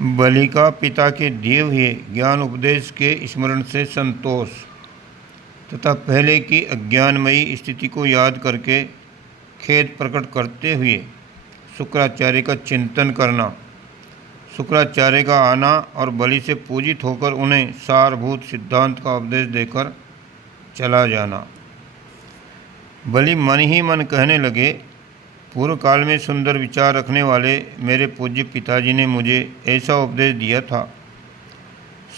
बलि का पिता के दिए हुए ज्ञान उपदेश के स्मरण से संतोष तथा पहले की अज्ञानमयी स्थिति को याद करके खेद प्रकट करते हुए शुक्राचार्य का चिंतन करना, शुक्राचार्य का आना और बलि से पूजित होकर उन्हें सारभूत सिद्धांत का उपदेश देकर चला जाना। बलि मन ही मन कहने लगे, पूर्व काल में सुंदर विचार रखने वाले मेरे पूज्य पिताजी ने मुझे ऐसा उपदेश दिया था।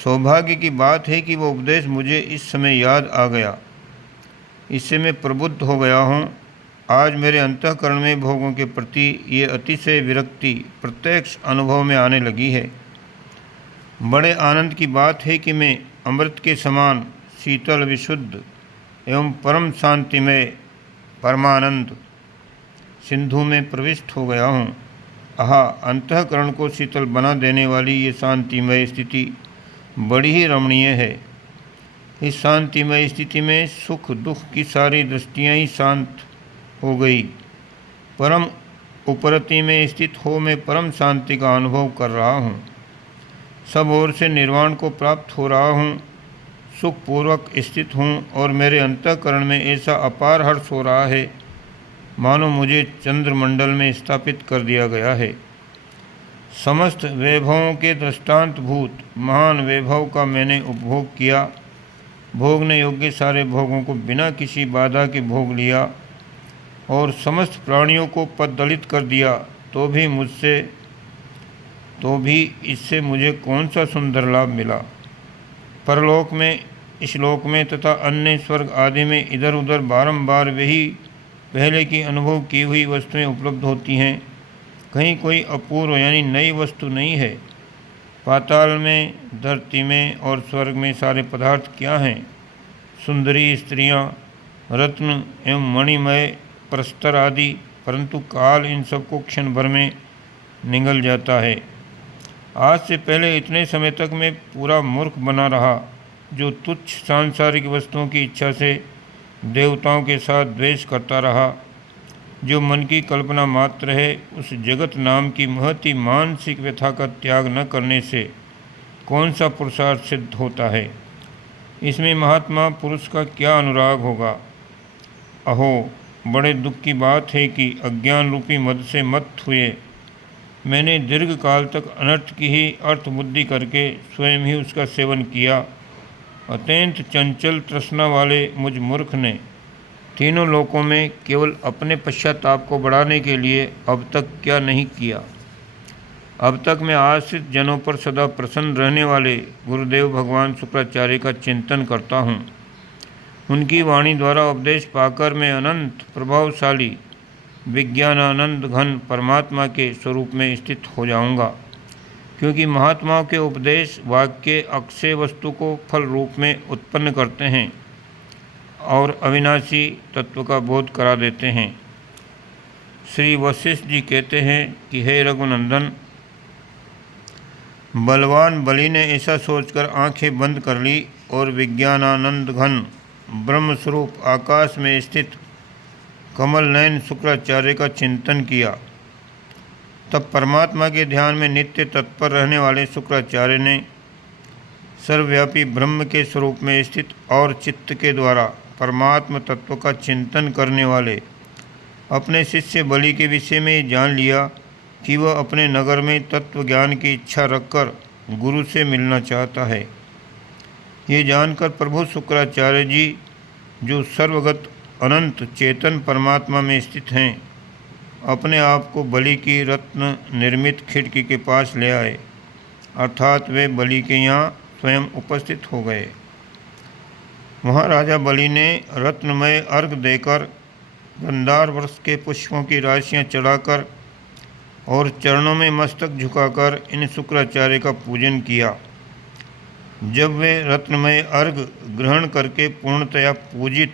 सौभाग्य की बात है कि वो उपदेश मुझे इस समय याद आ गया। इससे मैं प्रबुद्ध हो गया हूँ। आज मेरे अंतःकरण में भोगों के प्रति ये अतिशय विरक्ति प्रत्यक्ष अनुभव में आने लगी है। बड़े आनंद की बात है कि मैं अमृत के समान शीतल, विशुद्ध एवं परम शांतिमय परमानंद सिंधु में प्रविष्ट हो गया हूँ। आहा, अंतःकरण को शीतल बना देने वाली ये शांतिमय स्थिति बड़ी ही रमणीय है। इस शांतिमय स्थिति में सुख दुख की सारी दृष्टियाँ ही शांत हो गई। परम उपरति में स्थित हो मैं परम शांति का अनुभव कर रहा हूँ। सब ओर से निर्वाण को प्राप्त हो रहा हूँ। सुखपूर्वक स्थित हूँ और मेरे अंतःकरण में ऐसा अपार हर्ष हो रहा है मानो मुझे चंद्रमंडल में स्थापित कर दिया गया है। समस्त वैभवों के दृष्टांतभूत महान वैभव का मैंने उपभोग किया। भोगने योग्य सारे भोगों को बिना किसी बाधा के भोग लिया और समस्त प्राणियों को पददलित कर दिया। तो भी इससे मुझे कौन सा सुंदर लाभ मिला। परलोक में, इस-लोक में तथा अन्य स्वर्ग आदि में इधर उधर बारंबार वही पहले की अनुभव की हुई वस्तुएं उपलब्ध होती हैं। कहीं कोई अपूर्व यानी नई वस्तु नहीं है। पाताल में, धरती में और स्वर्ग में सारे पदार्थ क्या हैं? सुंदरी स्त्रियां, रत्न एवं मणिमय प्रस्तर आदि, परंतु काल इन सबको क्षण भर में निगल जाता है। आज से पहले इतने समय तक मैं पूरा मूर्ख बना रहा, जो तुच्छ सांसारिक वस्तुओं की इच्छा से देवताओं के साथ द्वेष करता रहा। जो मन की कल्पना मात्र है, उस जगत नाम की महती मानसिक व्यथा का त्याग न करने से कौन सा पुरुषार्थ सिद्ध होता है? इसमें महात्मा पुरुष का क्या अनुराग होगा? अहो, बड़े दुख की बात है कि अज्ञान रूपी मद से मत हुए मैंने दीर्घ काल तक अनर्थ की ही अर्थ बुद्धि करके स्वयं ही उसका सेवन किया। अत्यंत चंचल तृष्णा वाले मुझ मूर्ख ने तीनों लोकों में केवल अपने पश्चाताप को बढ़ाने के लिए अब तक क्या नहीं किया। अब तक मैं आश्रित जनों पर सदा प्रसन्न रहने वाले गुरुदेव भगवान शुक्राचार्य का चिंतन करता हूँ। उनकी वाणी द्वारा उपदेश पाकर मैं अनंत प्रभावशाली विज्ञानानंद घन परमात्मा के स्वरूप में स्थित हो जाऊँगा। क्योंकि महात्माओं के उपदेश वाक्य अक्षय वस्तु को फल रूप में उत्पन्न करते हैं और अविनाशी तत्व का बोध करा देते हैं। श्री वशिष्ठ जी कहते हैं कि हे रघुनंदन, बलवान बलि ने ऐसा सोचकर आंखें बंद कर ली और विज्ञानानंद घन ब्रह्मस्वरूप आकाश में स्थित कमल नयन शुक्राचार्य का चिंतन किया। तब परमात्मा के ध्यान में नित्य तत्पर रहने वाले शुक्राचार्य ने सर्वव्यापी ब्रह्म के स्वरूप में स्थित और चित्त के द्वारा परमात्म तत्व का चिंतन करने वाले अपने शिष्य बलि के विषय में जान लिया कि वह अपने नगर में तत्व ज्ञान की इच्छा रखकर गुरु से मिलना चाहता है। ये जानकर प्रभु शुक्राचार्य जी, जो सर्वगत अनंत चेतन परमात्मा में स्थित हैं, अपने आप को बलि की रत्न निर्मित खिड़की के पास ले आए, अर्थात वे बलि के यहाँ स्वयं उपस्थित हो गए। वहाँ राजा बलि ने रत्नमय अर्घ देकर, गंधार वृक्ष के पुष्पों की राशियाँ चढ़ाकर और चरणों में मस्तक झुकाकर इन शुक्राचार्य का पूजन किया। जब वे रत्नमय अर्घ ग्रहण करके पूर्णतया पूजित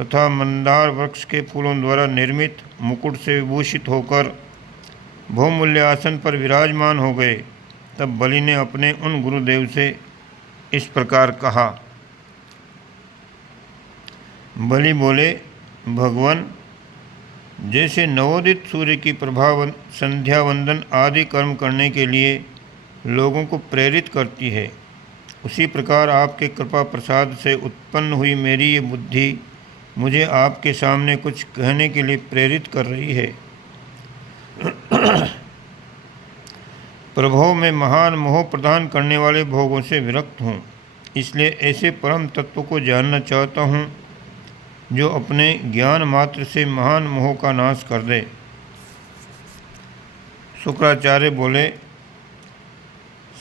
तथा मंदार वृक्ष के फूलों द्वारा निर्मित मुकुट से विभूषित होकर बहुमूल्य आसन पर विराजमान हो गए, तब बलि ने अपने उन गुरुदेव से इस प्रकार कहा। बलि बोले, भगवान, जैसे नवोदित सूर्य की प्रभा संध्या वंदन आदि कर्म करने के लिए लोगों को प्रेरित करती है, उसी प्रकार आपके कृपा प्रसाद से उत्पन्न हुई मेरी ये बुद्धि मुझे आपके सामने कुछ कहने के लिए प्रेरित कर रही है। प्रभो में महान मोह प्रदान करने वाले भोगों से विरक्त हूँ, इसलिए ऐसे परम तत्व को जानना चाहता हूँ जो अपने ज्ञान मात्र से महान मोह का नाश कर दे। शुक्राचार्य बोले,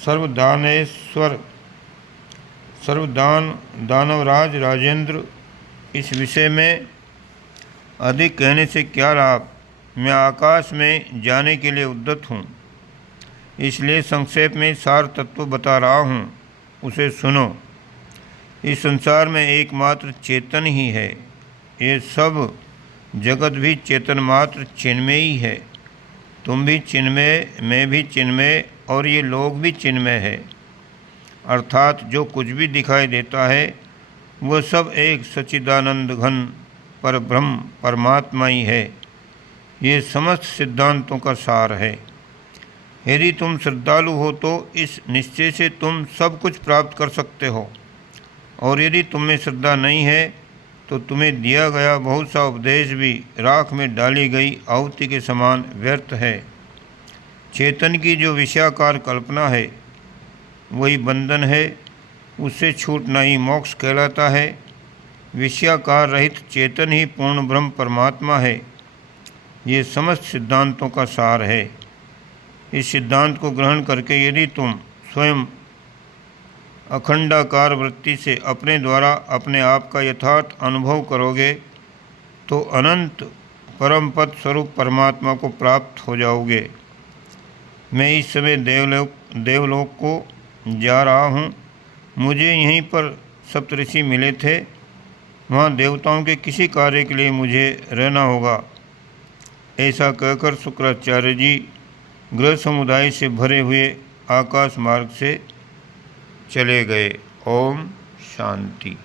सर्वदानेश्वर सर्वदान दानवराज राजेंद्र, इस विषय में अधिक कहने से क्या लाभ। मैं आकाश में जाने के लिए उद्यत हूँ, इसलिए संक्षेप में सार तत्व बता रहा हूँ, उसे सुनो। इस संसार में एकमात्र चेतन ही है, ये सब जगत भी चेतन मात्र चिन्मयी है। तुम भी चिन्मय, मैं भी चिन्मय, और ये लोग भी चिन्मय है। अर्थात जो कुछ भी दिखाई देता है वह सब एक सच्चिदानंद घन पर ब्रह्म परमात्मा ही है। ये समस्त सिद्धांतों का सार है। यदि तुम श्रद्धालु हो तो इस निश्चय से तुम सब कुछ प्राप्त कर सकते हो, और यदि तुम्हें श्रद्धा नहीं है तो तुम्हें दिया गया बहुत सा उपदेश भी राख में डाली गई आहुति के समान व्यर्थ है। चेतन की जो विषयाकार कल्पना है वही बंधन है, उससे छूटना ही मोक्ष कहलाता है। विषयाकार रहित चेतन ही पूर्ण ब्रह्म परमात्मा है। ये समस्त सिद्धांतों का सार है। इस सिद्धांत को ग्रहण करके यदि तुम स्वयं अखंडाकार वृत्ति से अपने द्वारा अपने आप का यथार्थ अनुभव करोगे तो अनंत परम पद स्वरूप परमात्मा को प्राप्त हो जाओगे। मैं इस समय देवलोक को जा रहा हूँ। मुझे यहीं पर सप्तऋषि मिले थे, वहाँ देवताओं के किसी कार्य के लिए मुझे रहना होगा। ऐसा कहकर शुक्राचार्य जी गृह समुदाय से भरे हुए आकाश मार्ग से चले गए। ओम शांति।